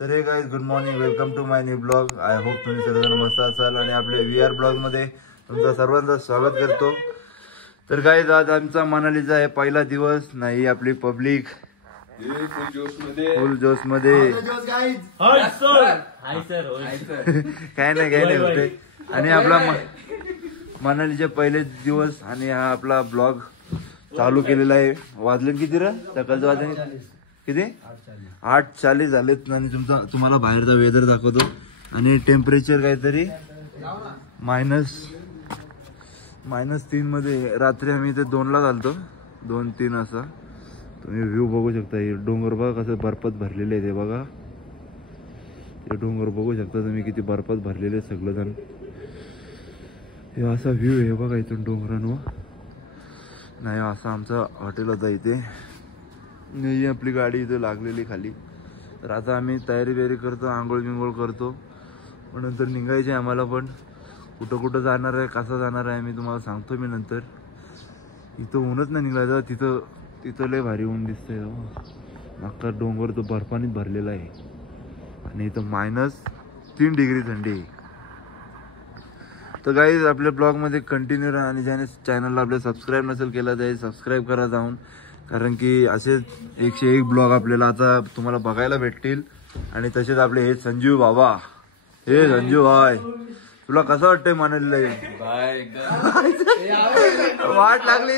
तर हे guys good morning, welcome to my new blog. I hope तुम्ही सर्वजण मस्त असाल आणि आपले VR ब्लॉग मध्ये तुमचं सर्वांचं स्वागत करतो. तर गाईज आज आमचा मनालीचा आहे पहिला दिवस. नाही आपली पब्लिक फुल जोश मध्ये काय नाही होते. आणि आपला मनालीचे पहिले दिवस आणि हा आपला ब्लॉग चालू केलेला आहे. वाजले किती रे सकाळचं? वाजले किती? 8:40 झालेत. आणि तुम्हाला बाहेरचा वेदर दाखवतो. आणि टेम्परेचर काहीतरी -3 मध्ये. रात्री आम्ही इथे 2ला चालतो, 2-3 असा. तुम्ही व्ह्यू बघू शकता. हे डोंगर बघा कसं बर्फात भरलेले आहे. ते बघा ते डोंगर बघू शकता तुम्ही किती बर्फात भरलेले सगळेजण. हे असा व्ह्यू आहे बघा इथून डोंगरांवर. नाही असा आमचा हॉटेल होता इथे. ही आपली गाडी इथे लागलेली खाली. तर आता आम्ही तयारी करतो, आंघोळ बिंघोळ करतो. पण नंतर निघायचे आम्हाला. पण कुठं जाणार आहे, कसं जाणार आहे मी तुम्हाला सांगतो मी नंतर. इथं ऊनच नाही निघायचं. तिथं लय भारी ऊन दिसतंय. अख्खा डोंगर तो बर्फानेच भरलेला आहे. आणि इथं -3 डिग्री थंडी आहे. तर गाईज आपल्या ब्लॉगमध्ये कंटिन्यू राहा. आणि ज्याने चॅनलला आपल्या सबस्क्राईब नसेल केला त्याने सबस्क्राईब करा जाऊन. कारण की असे 101 ब्लॉग आपल्याला आता तुम्हाला बघायला भेटतील. आणि तसेच आपले हे संजीव बाबा. हे संजीव भाई, तुला कसं वाटतंय मनालीला? वाट लागली.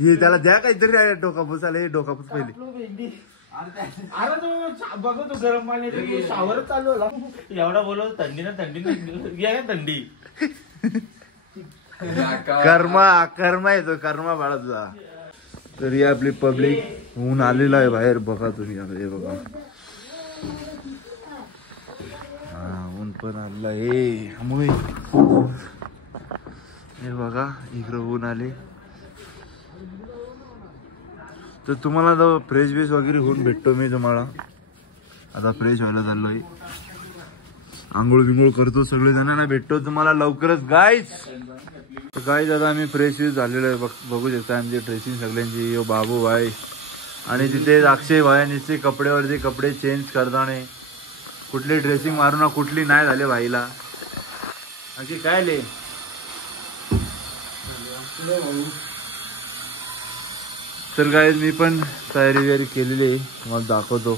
हे त्याला द्या काहीतरी डोकापूस. हे डोकापूस पहिले. अरे तू बघतो गरम पाणी शावर चालू होला. एवढा बोलत थंडी ना थंडी. कर्मा येतो कर्मा बाळा तुझा. तर ही आपली पब्लिक. ऊन आलेला आहे बाहेर बघा तुम्ही. हे बघा ऊन पण आलेला आहे. हे बघा इकडं ऊन आले. तर तुम्हाला तो फ्रेश बेस वगैरे होऊन भेटतो मी तुम्हाला. आता फ्रेश व्हायला चाललोय. आंघोळ बिंघोळ करतो, सगळे जणांना भेटतो तुम्हाला लवकरच गाईज. आता आम्ही फ्रेश झालेलो आहे. बघू शकता आमची ड्रेसिंग सगळ्यांची. बाबू भाई आणि तिथे अक्षय भाई नुसते कपड्यावरती कपडे चेंज करताना. कुठली ड्रेसिंग मारू ना कुठली नाही झाले भाईला. अशी काय ले. तर गाईज मी पण तयारी केलेली आहे, तुम्हाला दाखवतो.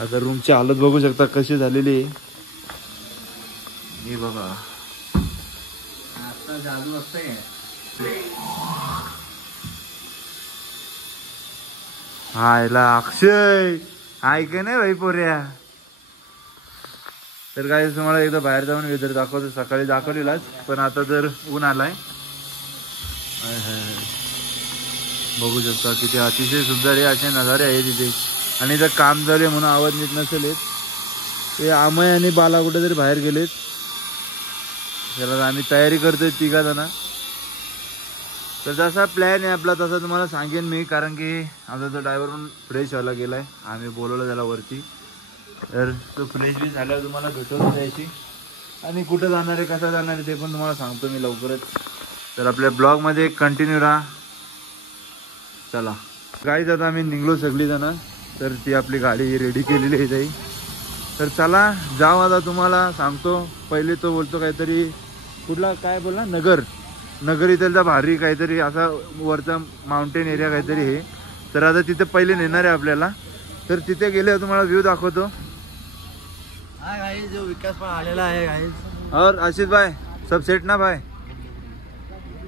आता रूमची हालत बघू शकता कशी झालेली आहे. हे बघा आता जादू असतंय. हा याला अक्षय ऐक नाही भाई पोऱ्या. तर गाईज तुम्हाला एकदा बाहेर जाऊन वेदर दाखवतो. सकाळी दाखवलेलाच पण आता जर ऊन आलाय. बघू शकता किती अतिशय सुंदर असे नजारे आहे तिथे. आणि इथं काम झाले म्हणून आवाज नीट नसेल येत. ते अमय आणि बाला कुठेतरी बाहेर गेलेत. त्याला आम्ही तयारी करतोय 3 जण. तर जसा प्लॅन आहे आपला तसा तुम्हाला सांगेन मी. कारण की आता तो ड्रायव्हर पण फ्रेश व्हायला गेलाय. आम्ही बोलवलं त्याला वरती. तर तो फ्रेश बी झाल्यावर तुम्हाला भेटवून द्यायची. आणि कुठं जाणार आहे कसं जाणार आहे ते पण तुम्हाला सांगतो मी लवकरच. तर आपल्या ब्लॉगमध्ये कंटिन्यू राहा. चला गाईज आता आम्ही निघलो सगळी जण. तर ती आपली गाडी रेडी केलेली आहे ताई. तर चला जाऊ. आता तुम्हाला सांगतो. पहिले तो बोलतो काहीतरी कुठला काय बोलला नगर इथलचा भारी काहीतरी असा वरचा माउंटेन एरिया काहीतरी हे. तर आता तिथे पहिले नेणार आहे आपल्याला. तर तिथे गेले तुम्हाला व्ह्यू दाखवतो. हा गाइस जो विकास पण आलेला आहे गाइस. और आशीष भाई सब सेट ना भाई?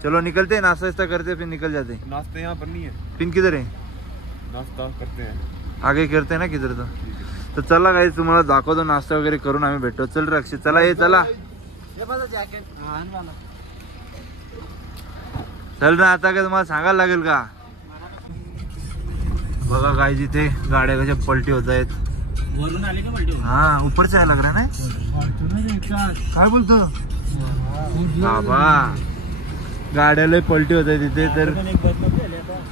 चलो निकलते हैं, नाश्ता करते फिर निकल जाते हैं. नाश्ता यहाँ पर नहीं है. पिन किधर है? नाश्ता करते हैं आगे करते हैं ना किधर. तो चला गाईस तुम्हाला दाखवतो. नाश्ता वगैरे करून आम्ही भेटतो. चल रक्षी चला. ये चला चल ना. आता काय तुम्हाला सांगायला लागेल का? बघा गाईस इथे गाड्या कशा पलटी होत आहेत. वरून आले का पलटी? हा ऊपर से लग रहा है. काय बोलतो बाबा. गाड्याला पलटी होत आहे तिथे. तर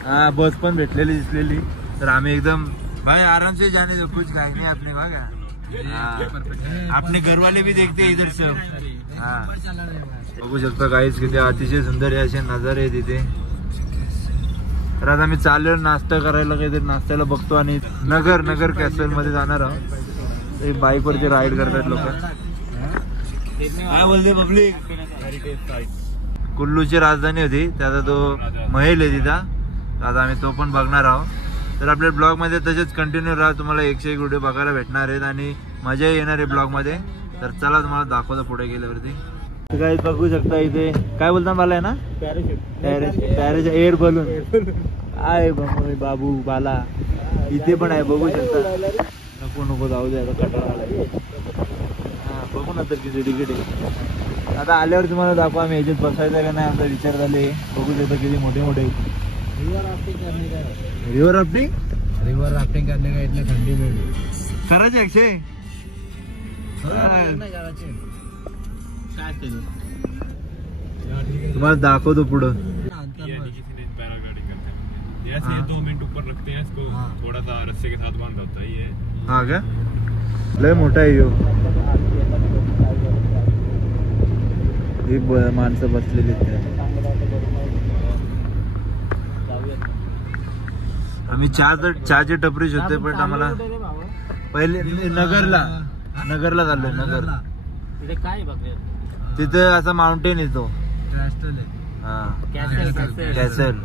हा बस पण भेटलेली दिसलेली. तर आम्ही एकदम भाई आराम से जाने दो, कुछ खाएंगे अपने बघा. आपले घरवाले भी देखते इधर सब. हा बघू शकता काहीच किती अतिशय सुंदर हे असे नजारे आहे तिथे. तर आता आम्ही चाललो नाश्ता करायला, काहीतरी नाश्त्याला बघतो आणि नगर कॅसल मध्ये जाणार आहोत. ते बाईक वरती राईड करतात लोक. काय बोलते पब्लिक. कुल्लूची राजधानी होती, त्याचा तो महल आहे तिथं. आता आम्ही तो पण बघणार आहोत. तर आपल्या ब्लॉग मध्ये तसेच कंटिन्यू राहा, तुम्हाला 101 व्हिडिओ बघायला भेटणार आहेत आणि मजा येणार आहे ब्लॉग मध्ये. तर चला तुम्हाला दाखवतो पुढे गेल्यावरती. काही बघू शकता इथे काय बोलता मला आहे ना, पॅरेश एअर बलून आहे बाबू बाला इथे पण आहे बघू शकता. नको जाऊ दे, आता कटाळा आला. हा बघू ना तर किती तिकीट आहे. आता आल्यावर तुम्हाला दाखवा आम्ही ह्याच्यात बसायचं का नाही, आमचा विचार झाले. बघू शकता किती मोठे रिवर राफ्टिंग करने का है. रिवर राफ्टिंग करने का इतनी ठंडी में करायचे अक्षय. तुम्हाला दाखवतो पुढं. ऐसे 2 मिनट ऊपर रखते हैं इसको, थोड़ा सा रस्से के साथ बांधा होता है ये. हा का लय मोठा आहे यो. ही माणसं बसलेली आहेत. आम्ही चहाची टपरी शोधते पण आम्हाला पहिले नगरला चाललोय. नगर तिथे असा माउंटेन येतो. हा कॅसल.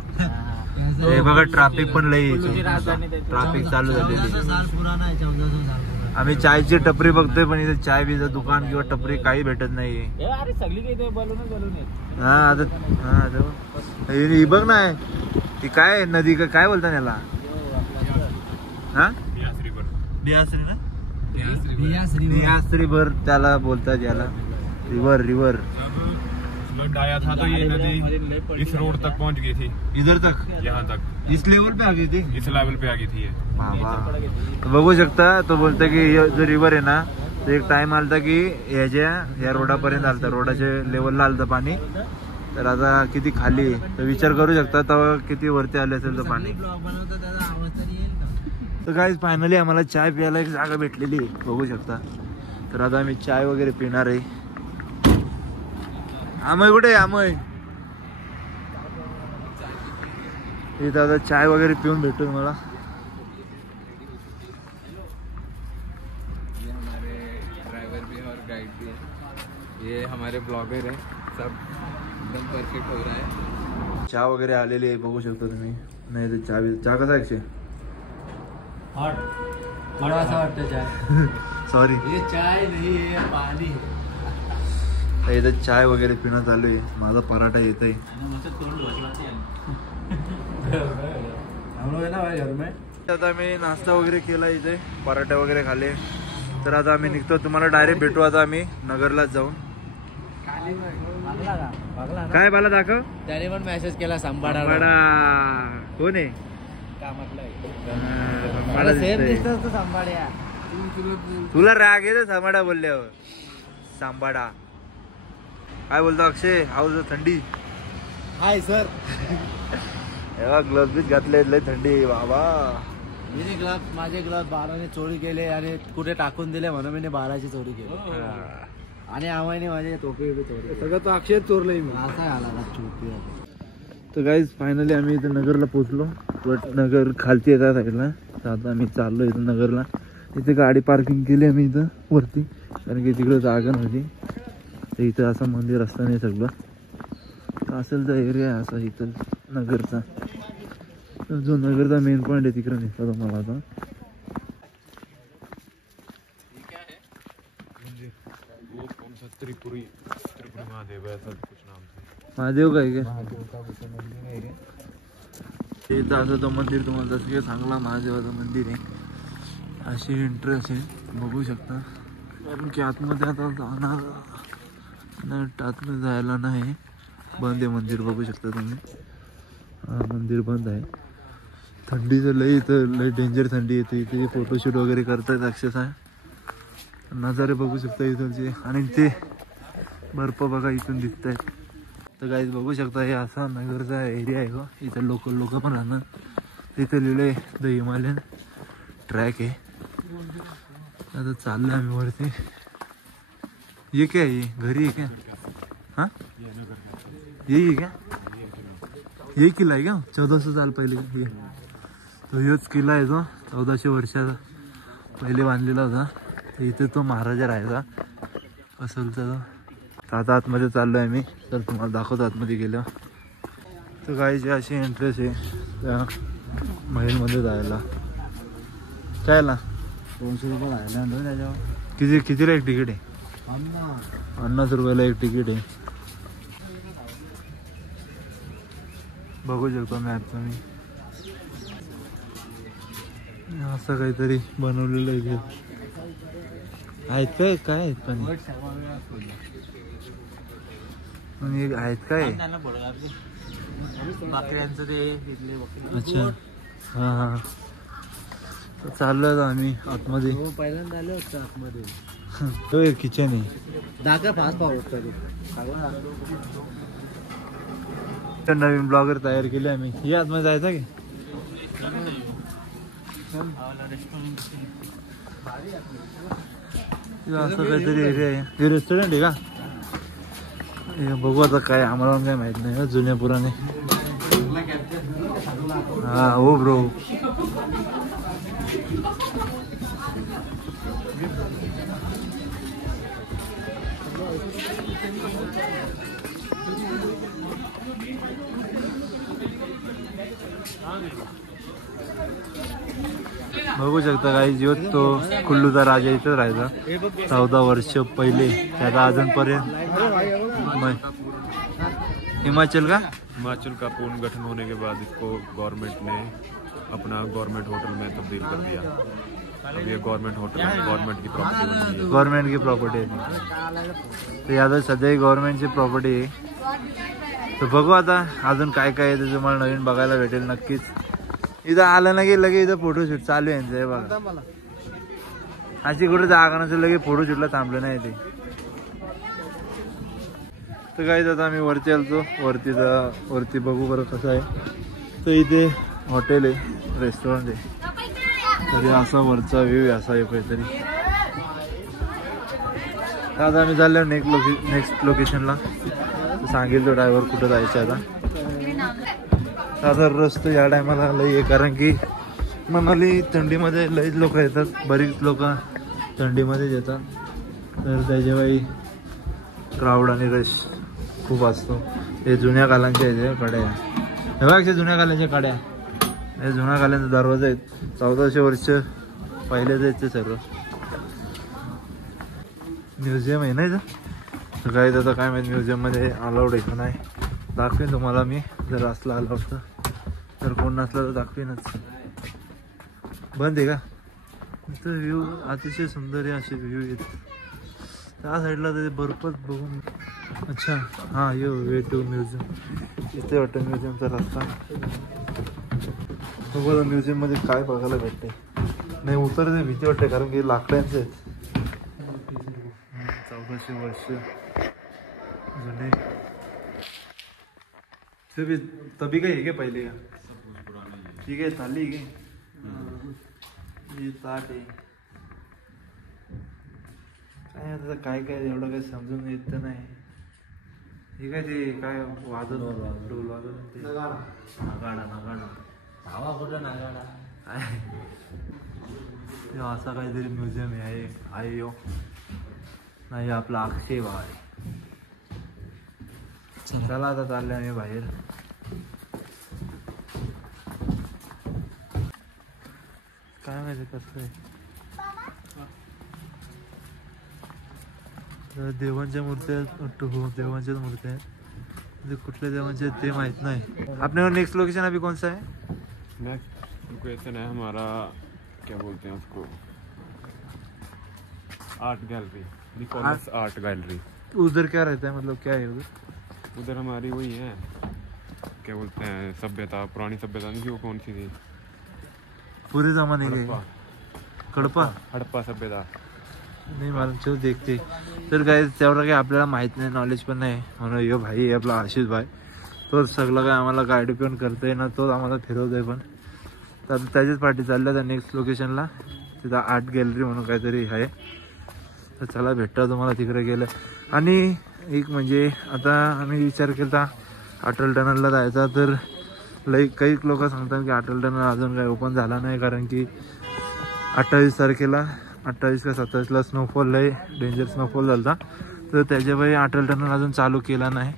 हे बघा ट्रॅफिक पण लई, ट्रॅफिक चालू झालेली. आम्ही चायची टपरी बघतोय पण इथे चाय बीचं दुकान किंवा टपरी काही भेटत नाही. हा आता ही बघ ना, ती काय नदी काय बोलता याला. हा बियास रिवर त्याला बोलतात याला. रिवर फ्लड आया था तो ये नदी इस रोड तक पहुंच गई थी. इधर तक, यहाँ तक इस लेवल पे आ गई थी. इस लेवल पे आ गई थी ये. तो बघू शकता. तो बोलता की जो रिवर आहे ना, तो एक टाइम आलता की या रोडापर्यंत आलता, रोडाच्या लेवलला आलता पाणी. तर आता किती खाली, तर विचार करू शकता तेव्हा किती वरती आले असेल तर पाणी. तर गाईज फायनली आम्हाला चाय प्यायला एक जागा भेटलेली आहे बघू शकता. तर आता आम्ही चाय वगैरे पिणार आहे. आमय कुठे आमय इथं आता चाय वगैरे पिऊन भेटतो मला. ये हमारे ड्राइवर भी और गाइड भी है. ये हमारे ब्लॉगर है. सब एकदम परफेक्ट हो रहा है. चहा वगैरे आलेली आहे बघू शकता तुम्ही. नाही तर चहा कसा आहे थोडासा वाटतं चाय. सॉरी हे चाय नाही हे पाणी. इथं चाय वगैरे पिणं चालू आहे. माझा पराठा येत आहे. आता आम्ही नाश्ता वगैरे केला इथे, पराठा वगैरे खाले. तर आता आम्ही निघतो. तुम्हाला डायरेक्ट भेटू आता आम्ही नगरलाच जाऊन. काय बाला दाखव. त्याने पण मेसेज केला सांबाडा कोण आहे मला सेम दिसतो सांबाड्या. तुला राग येतो सांबाडा बोलल्यावर. सांबाडा काय बोलतो अक्षय. हाऊस थंडी. Hi sir. ग्लव्स बीच घातले, लय थंडी बाबा. मी ग्लव्स, माझे ग्लव्स 12ने चोरी केले आणि कुठे टाकून दिले म्हणून मी 12ची चोरी केली. आणि आम्हाने माझे टोपी चोरी. सगळं तो अक्षय चोरलंय मी. असा आला चोपी. तर गाईज फायनली आम्ही इथं नगरला पोहोचलो. बट नगर खालती येतात साईडला. तर आता आम्ही चाललो इथं नगरला. इथे गाडी पार्किंग केली आम्ही इथं वरती, कारण की तिकडे जागा नव्हती. तर इथं असं मंदिर असतं नाही सगळं. तर असेल तर एरिया असा इथं नगरचा. तर जो नगरचा मेन पॉईंट आहे तिकडे निघतो तुम्हाला आता. त्रिपुरी महादेव ऐसा कुछ नाम था. महादेव काय इथं असं तो मंदिर तुम्हाला जसं काही सांगला महादेवाचं मंदिर आहे. अशी इंटरेस्ट आहे बघू शकता. कारण की आतमध्ये आता जाणार, आतमध्ये जायला नाही. बंद आहे मंदिर बघू शकता तुम्ही. हा मंदिर बंद आहे. थंडीचं लई इथं लई डेंजर थंडी येते. इथे फोटोशूट वगैरे करतात अक्षरशः. नजारे बघू शकता इथलचे. आणि ते बर्फ बघा इथून दिसत आहेत. तर गाईज बघू शकता हे असा नगरचा एरिया आहे का. इथं लोक पण राहणार. इथे लिहिलंय द हिमालयन ट्रॅक आहे. आता चाललोय आम्ही वरती. ये क्या ये घरी आहे क्या? हाँ यही क्या? यही किल्ला आहे का? 1400 साल पहिले ये तो योच किल्ला आहे तो 1400 वर्षाचा पहिले बांधलेला होता. इथे तो महाराजा राहायचा असलचा तो. आता आतमध्ये चाललोय आम्ही. तर तुम्हाला दाखवतो आतमध्ये गेलो तर काही जे अशी एंट्रेस आहे त्या महलमध्ये जायला. चायला 200 रुपये राहिला त्याच्यावर. कितीला एक तिकीट आहे? 50 रुपयाला एक तिकीट आहे. बघू शकतो मॅप तुम्ही. असं काहीतरी बनवलेलं आहे. आहेत काय काय आहेत पण आहेत काय? अच्छा हां हां. चाललोय आम्ही आतमध्ये. पहिल्यांदा आलो होतो आतमध्ये. तो एक किचन आहे. दाखवा फास्ट पाहतो. नवीन ब्लॉगर तयार केले आम्ही. या आतमध्ये जायचं की असं काहीतरी एरिया आहे. हे रेस्टॉरंट आहे का? हे बघू आता काय आम्हाला पण काय माहित नाही. जुन्या पुराणे. हा हो ब्रो. बघू शकता काही जीव तो कुल्लूचा राजा इथं राहायचा 14 वर्ष पहिले. त्याचा अजूनपर्यंत हिमाचल का पुनर्गठन होने के बाद इसको गवर्नमेंट ने अपना गवर्नमेंट होटल में तब्दील कर दिया. अब ये गवर्नमेंट होटल गवर्नमेंट की प्रॉपर्टी बन गई है. गव्हर्नमेंट की प्रॉपर्टी आहे. तर आता सध्या गव्हर्नमेंटची प्रॉपर्टी आहे. तर बघू आता अजून काय काय आहे ते तुम्हाला नवीन बघायला भेटेल नक्कीच. इथं आलं ना की लगे इथं फोटोशूट चालू आहे बघा. अशी कुठे जागा नसेल लगे फोटोशूटला थांबलं नाही ते. तर काय आता आम्ही वरती आलतो. वरती बघू बरं कसं आहे. तर इथे हॉटेल आहे रेस्टॉरंट आहे. तरी असा वरचा व्ह्यू असा आहे काहीतरी. आता आम्ही चाललो नेक्स्ट लोकेशनला. सांगेल तो ड्रायव्हर कुठं जायचं आता. आता रस्ते या टायमाला लई आहे कारण की मनाली थंडीमध्ये लईच लोक येतात. बरीच लोक थंडीमध्येच येतात. तर त्याच्यावेळी क्राऊड आणि रश खूप असतो. हे जुन्या कालांच्या आहेत कड्या. हे बघा जुन्या कालांच्या कड्या. हे जुन्या कालांचा दरवाजा आहेत. 1400 वर्ष पहिलेच आहेत ते सर्व. म्युझियम आहे ना इथं. तर काय आता काय माहिती म्युझियममध्ये अलाउड आहे का नाही. दाखवेन तुम्हाला मी जर असला अलाउड तर. कोण नसला तर दाखवेनच. बंद आहे का? इथं व्ह्यू अतिशय सुंदर आहे. असे व्ह्यू आहेत त्या साईडला. ते बर्फच बघून. अच्छा हां यो वे टू म्युझियम. इथे वाटतं म्युझियमचा रस्ता. बघा म्युझियममध्ये काय बघायला भेटते. नाही उतरते भीती वाटते कारण की लाकड्यांचे आहेत. 1400 वर्ष जुने. तभी काय आहे का पहिले का? ठीक आहे चालली काय ताट आहे. काय आता काय काय एवढं काही समजून येत नाही. हे काय ते काय वाजत ढोल वाजत नागाडा हवा कुठं नागाडा. असा काहीतरी म्युझियम आहे यो. नाही आपला अक्षय भाई. चला आता चालले आम्ही बाहेर. काय माहिती कसं आहे. देवांच्या मूर्त्या हो देवांच्याच मूर्त्या आहेत. कुठल्या देवांचे ते माहित नाही. अपने नेक्स्ट लोकेशन अभी कौन सा है? नेक्स्ट लोकेशन है हमारा क्या बोलते हैं उसको art gallery. Nicholas art gallery. उधर क्या रहता है मतलब क्या है उधर हमारी वही है क्या बोलते हैं सभ्यता. पुरानी सभ्यता नहीं थी वो कौन सी थी पूरे जमाने की. हडप्पा सभ्यता. नाही मला चल देखते. तर काय तेवढं काही आपल्याला माहित नाही. नॉलेज पण नाही म्हणून यो भाई आपला आशिष भाई तोच सगळं काय आम्हाला गाईड पण करतोय ना. तोच आम्हाला फिरवतोय पण. तर त्याच्याच पाठी चालल्या त्या नेक्स्ट लोकेशनला. तिथं आर्ट गॅलरी म्हणून काहीतरी आहे. तर चला भेटता तुम्हाला तिकडे गेलं. आणि एक म्हणजे आता आम्ही विचार केला अटल टनलला जायचा, तर काही लोक सांगतात की अटल टनल अजून काही ओपन झाला नाही, कारण की 28 तारखेला 28 का 27ला स्नोफॉल लय डेंजर स्नोफॉल झाला, तर त्याच्यामुळे अटल टनल अजून चालू केला नाही.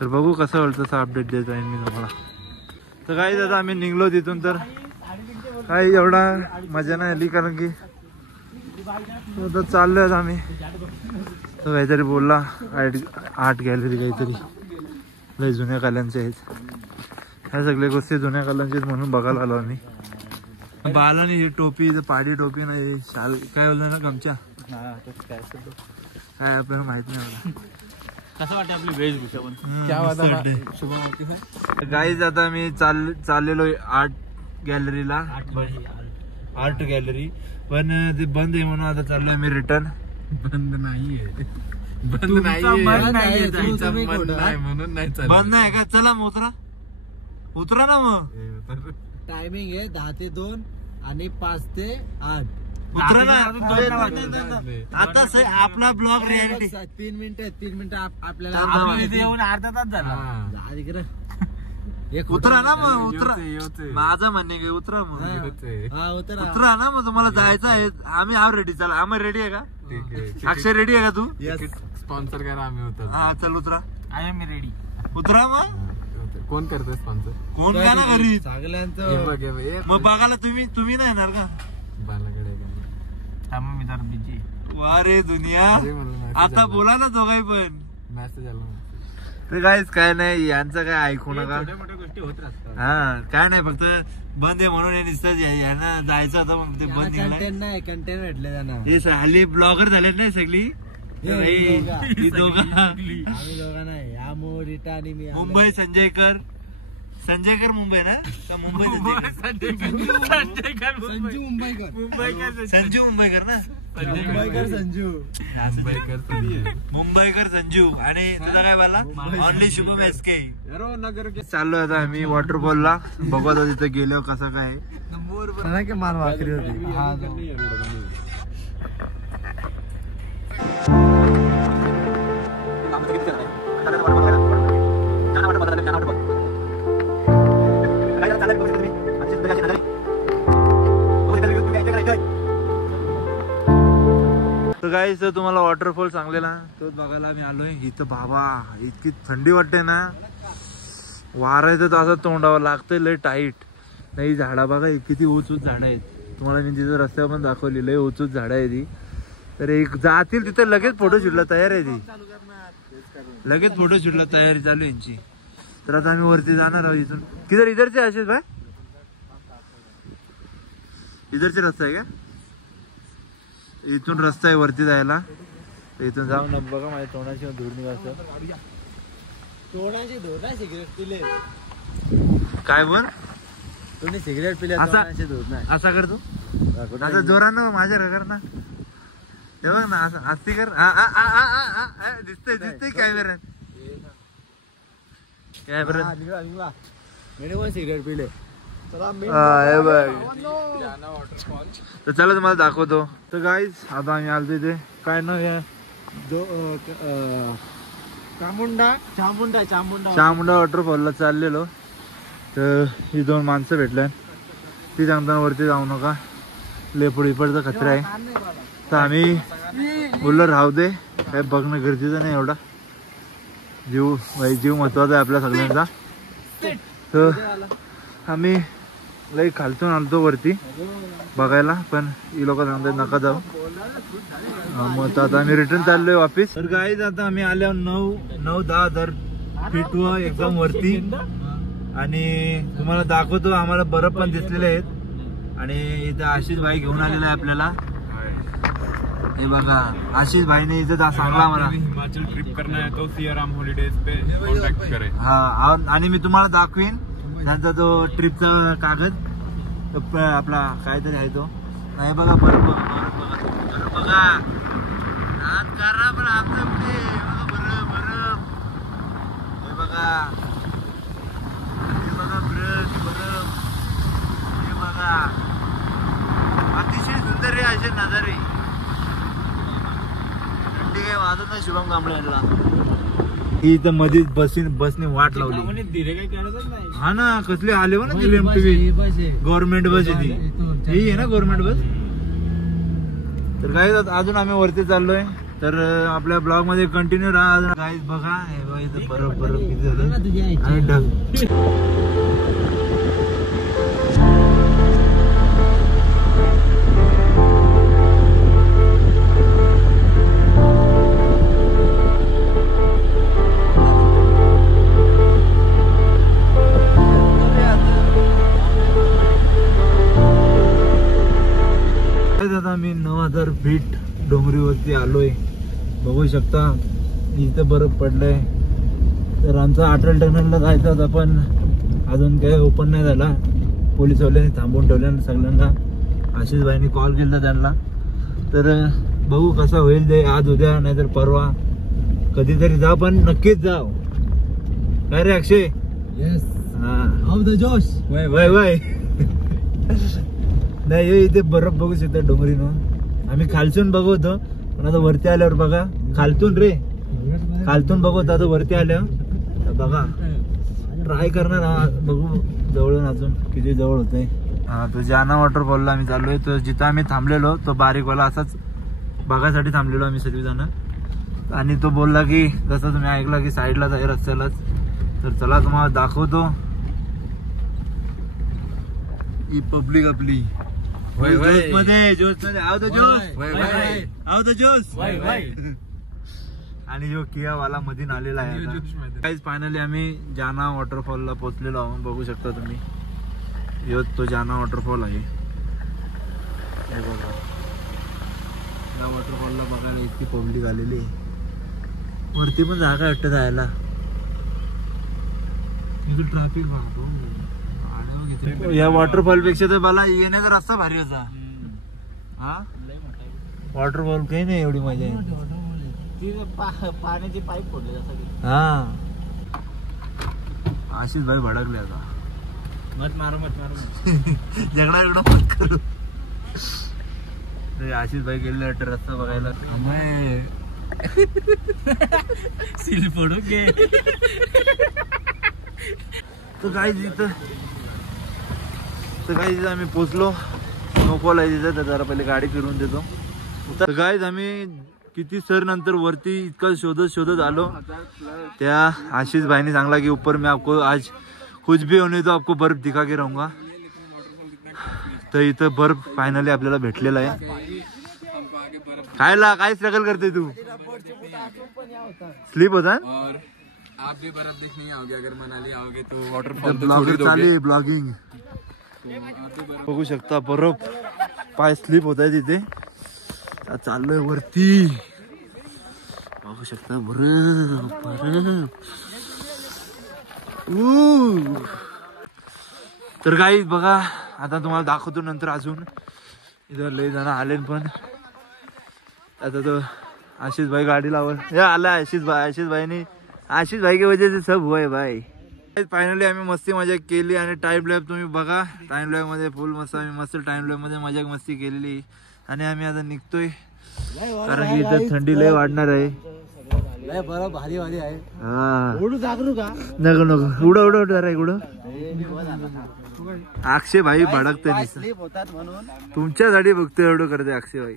तर बघू कसं होईल तसं अपडेट देत जाईन मी तुम्हाला. तर काही दादा आम्ही निघलो तिथून, तर काही एवढा मजा नाही आली, कारण की आता चाललोय आम्ही. तर काहीतरी बोलला आर्ट गॅलरी काहीतरी लय जुन्या कलांच्या आहेत, ह्या सगळ्या गोष्टी जुन्या कलांच्या आहेत म्हणून बघायला आलो आम्ही. बालानी ही टोपी, पाडी टोपी नाही शाल काय बोलणार ना गमच्या, काय आपल्याला माहित नाही मला कसं वाटतं आपली वेशभूषा पण. गाईज आता मी चाललेलो आर्ट गॅलरीला, आर्ट गॅलरी, पण ते बंद आहे म्हणून आता चाललोय आम्ही रिटर्न. बंद नाहीये, बंद नाहीये म्हणून नाही चालत. बंद नाही का? चला मग उतरा ना मग. टायमिंग आहे 10 ते 2 आणि 5 ते 8. उतरा ना आता. आपला ब्लॉग रियालिटी 3 मिनिटं आपल्याला येऊन अर्धा तास झाला. उतरा ना मग. उतरा, माझं म्हणणे काय, उतरा मग. उतरा ना मग, तुम्हाला जायचं आहे. आम्ही आव रेडी. चला आम्ही रेडी आहे का? अक्षय रेडी आहे का तू? स्पॉन्सर करा आम्ही होतो. हा चल उतरा. I am ready. उतरा मग. कोण करतोय स्पॉन्सर? कोण का ना घरी सगळ्यांचं मग बघायला तुम्ही नाही येणार का? बालाकडे मी जरा बिजी. वा रे दुनिया, आता बोला ना दोघाही पण. मेसेज आला. तर काहीच काय नाही, यांचं काय ऐकू नका. मोठ्या गोष्टी होत राहतात. हा काय नाही, फक्त बंद आहे म्हणून यांना जायचं होतं, मग ते बंद कंटेंट नाही, कंटेंट भेटले त्यांना. हे हल्ली ब्लॉगर झाले नाही सगळी. ही दोघं आम्ही दोघा नाही, या मोरिटा आणि मी. मुंबई संजयकर मुंबई ना का? मुंबई संजू मुंबईकर. संजू मुंबईकर ना. मुंबईकर संजू. आणि तुझा काय बोलला? Only Shubham SK. चाललोय आता आम्ही वॉटरफॉलला. बघू आता तिथे गेलो कसं काय. माल वाकरी होती. तर गाईस तुम्हाला वॉटरफॉल चांगले ना तोच बघायला आम्ही आलोय. इथं बाबा इतकी थंडी वाटते ना, वारायचं तर असं तोंडावर लागतंय, लय टाईट. नाही झाडा बघा किती उंच झाडं आहेत. तुम्हाला मी तिथं रस्त्यावर पण दाखवली, लय उंच झाडं आहे ती. तर एक जातील तिथे लगेच फोटो शूटला तयार आहे ती, लगेच फोटो शूटला तयारी चालू यांची. तर आता आम्ही वरती जाणार आहोत. इथून किधर इधरचे आशिष भाई, इधरचे रस्ता आहे का? इथून रस्ता आहे वरती जायला. इथून जाऊन बघा माझ्या तोंडाची धूर निघायचं. तोंडाची धूर नाही, सिगरेट पिले. काय बोल? तुम्ही सिगरेट पिले, असा धूर नाही. असा करतो आता जोरानं माझ्या घर ना. हे बघ ना असं आस्ती कर. दिसतंय कॅमेऱ्यात. मी सिगरेट पिले. तर चला तुम्हाला दाखवतो. तर गाईज आता आम्ही आलो तिथे. काय नाव या? चामुंडा वॉटरफॉलला चाललेलो. तर ही 2 माणसं भेटल्या. ती सांगताना वरती जाऊ नका, लेपड इपडचा खतरा आहे. तर आम्ही बोललो राहू दे, काय बघणं गरजेचं नाही एवढा. जीव महत्वाचा आहे आपल्या सगळ्यांचा. तर आम्ही लई खालतून आलतो वरती बघायला, पण ही लोक सांगतात नका जाऊ. मग आता आम्ही रिटर्न चाललोय वापिस. तर गाईज आता आम्ही आलो 9-10 हजार फीट वर एकदम वरती. आणि तुम्हाला दाखवतो, आम्हाला बर्फ पण दिसलेले आहेत. आणि इथं आशिष भाई घेऊन आलेला आहे आपल्याला. हे बघा आशिष भाईने इथं सांगला मला हिमाचल ट्रिप करना है तो सियाराम हॉलिडेज पे कॉन्टॅक्ट करें. हा, आणि मी तुम्हाला दाखवीन त्यांचा तो ट्रिपचा कागद आपला काहीतरी आहे तो. नाही बघा बर्फ बघा नाद करा, पण आमचं कुठे बर्फ. हे बघा बर्फ. हे बघा अतिशय सुंदर असे नजारे थंडी काय वाजत नाही शुभम कांबळे यांना. ही इथं मध्ये बसने वाट लावली. हा ना कसले आले हो ना ते गव्हर्नमेंट बस आहे ती आहे ना गव्हर्नमेंट बस. तर काय अजून आम्ही वरती चाललोय. तर आपल्या ब्लॉग मध्ये कंटिन्यू राहा. अजून काय बघा इथं बरफ किती झालं आणि ढग. आता मी 9000 फीट डोंगरीवरती आलोय. बघू शकता इथं बरफ पडलाय. तर आमचा अटल टनलला जायचा होता पण अजून काही ओपन नाही झाला. पोलिसवाल्यांनी थांबवून ठेवल्या सगळ्यांना. आशिष भाईनी कॉल केला त्यांना. तर बघू कसा होईल ते. आज उद्या नाहीतर परवा कधीतरी जा पण नक्कीच जाव. काय रे अक्षय? हा जोश वय वय वय. नाही इथे बरफ बघू शकता डोंगरीनं. आम्ही खालतून बघवतो पण आता वरती आल्यावर बघा. खालतून रे खालतून बघवतो आता वरती आल्यावर बघा. ट्राय करणार बघू जवळून अजून किती जवळ होतंय. हा तो जाना वॉटरफॉलला आम्ही चाललोय. तो जिथं आम्ही थांबलेलो तो बारीकवाला असाच बघासाठी थांबलेलो आम्ही सर्वजण. आणि तो बोलला की जसं तुम्ही ऐकला की साईडलाच आहे रस्त्यालाच. तर चला तुम्हाला दाखवतो ही पब्लिक आपली जोश मध्ये आव तो जोश. आणि जो किया वाला मधून आलेला आहे. काहीच फायनली आम्ही जाना वॉटरफॉलला पोहोचलेलो आहोत. बघू शकता तुम्ही यो तो जाना वॉटरफॉल आहे. हे बघा या वॉटरफॉलला बघायला इतकी पब्लिक आलेली आहे. वरती पण जागा वाटतं जायला. इकडे ट्रॅफिक वाहतो. या वॉटरफॉल पेक्षा तर मला येण्याचा रस्ता भारी होता. हा वॉटरफॉल काही नाही एवढी मजा आहे. पाण्याची पाईप फोडले. हा आशिष भाई भडकले आता. मत मारू झगडा एवढा मत करू. आशिष भाई गेले वाटतं रस्ता बघायला. सील फोडून घे. तर गाईज आम्ही पोचलो. स्नोफॉल आहे तिथं. तर जरा पहिले गाडी फिरवून देतो. तर गाईज आम्ही किती सर नंतर वरती इतका शोधत आलो. त्या आशीष भाईने सांगला की ऊपर मैं आपको आज कुछ भी होने तो आपको बर्फ दिखा के रहूंगा. तर इथं बर्फ फायनली आपल्याला भेटलेला आहे. काय स्ट्रगल करते तू? स्लीप होता. और आप भी बर्फ देखने आओगे अगर मनाली आओगे तो वाटरफॉल ब्लॉगर चालू ब्लॉगिंग. बघू शकता बर्फ पाय स्लीप होत आहे तिथे. चाललोय वरती. बघू शकता बर्फ. तर काही बघा आता तुम्हाला दाखवतो नंतर. अजून इथं लय जण आले पण आता तो आशीष भाई गाडी लावत आला. आशीष भाई की वजह से सब हुआ है भाई. फायनली आम्ही मस्ती मजा केली. आणि टाइम लॅब तुम्ही बघा. टाइम लॅब मध्ये फुल मस्त आम्ही मस्त टाइम लॅब मध्ये मजा मस्ती केलेली. आणि आम्ही आता निघतोय कारण की इथं थंडी लय वाढणार आहे. बरं भारी भारी आहे. हा उडू जागरू का नको उडं जरा इकडं. अक्षय भाई भडकते म्हणून तुमच्यासाठी बघतोय एवढं करते अक्षय भाई.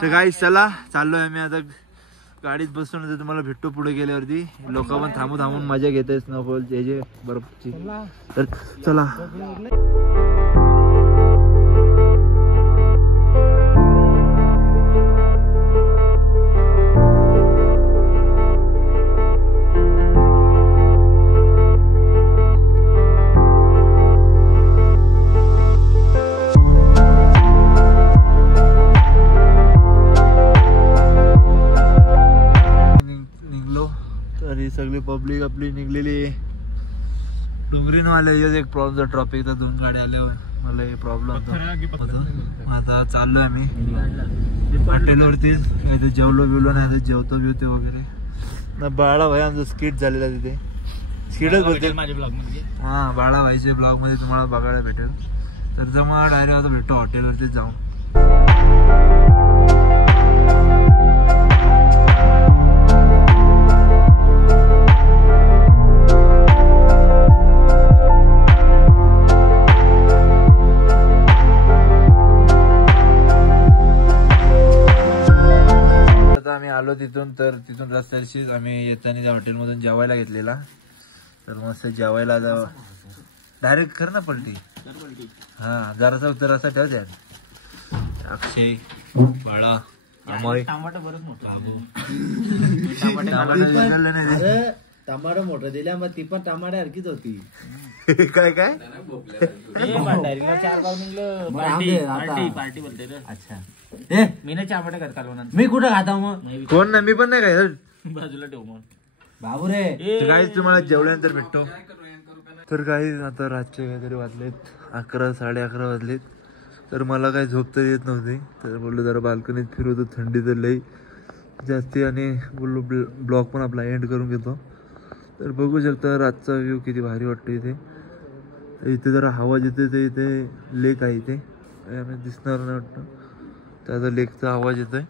तर गाईस चला चाललोय आम्ही आता. गाडीत बसून तुम्हाला भेटतो पुढे गेल्यावरती. लोक पण थांबून मजा घेते स्नोफॉल जे बर्फची. तर चला. सगळी पब्लिक आपली निघलेली. डोंगरीन वाले एक प्रॉब्लेम ट्रॉफिकचा 2 गाड्या आल्यावर मला हे प्रॉब्लेम होता. आता चाललोय आम्ही हॉटेलवरतीच. जेवलो बिवलो नाही जेवतो बिवतो वगैरे. बाळा भाई आमचं स्किट झालेला तिथे. शिडच बोलते माझ्या ब्लॉग मध्ये. हा बाळाभाईच्या ब्लॉग मध्ये तुम्हाला बघायला भेटेल. तर जमा डायरेक्ट आता भेटतो हॉटेलवरती जाऊन. आता आम्ही आलो तिथून, तर तिथून रस्त्याशीच आम्ही येताना त्या हॉटेलमधून जेवायला घेतलेला. तर मस्त जेवायला डायरेक्ट कर ना पलटी. हा जरासा उत्तराचा ठेव द्या. अक्षय, बाळा, अमय, टमाटर बरंच मोठं. टमाटर मोठं दिल्या मग ती पण टमाटर हरकीच होती. काय काय 4 पाव निघलं. पार्टी बोलते रे. अच्छा मी नाही टमाटर करत कालवण. मी कुठं खाता मग? कोण ना, मी पण नाही काय. बाजूला ठेव मग बाबू रे. काहीच तुम्हाला जेवल्यानंतर भेटतो. तर काही आता रातचे काहीतरी वाजलेत 11 साडे 11 वाजलेत. तर मला काही झोप तर येत नव्हती. तर बोललो जरा बाल्कनीत फिरवतो, थंडी तर लई जास्ती. आणि बोललो ब्लॉग पण आपला एंड करून घेतो. तर बघू शकता रातचा व्ह्यू किती भारी वाटतो. इथे जरा हवा येते. तर इथे लेक आहे. इथे आम्ही दिसणार नाही वाटतं. त्याचा लेकचा आवाज येतोय.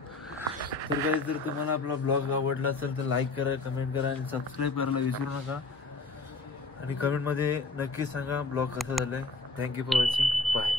तर काही जर तुम्हाला आपला ब्लॉग आवडला असेल तर लाईक करा, कमेंट करा आणि सबस्क्राईब करायला विसरू नका. आणि कमेंटमध्ये नक्की सांगा ब्लॉग कसा झालाय. Thank you for watching. बाय.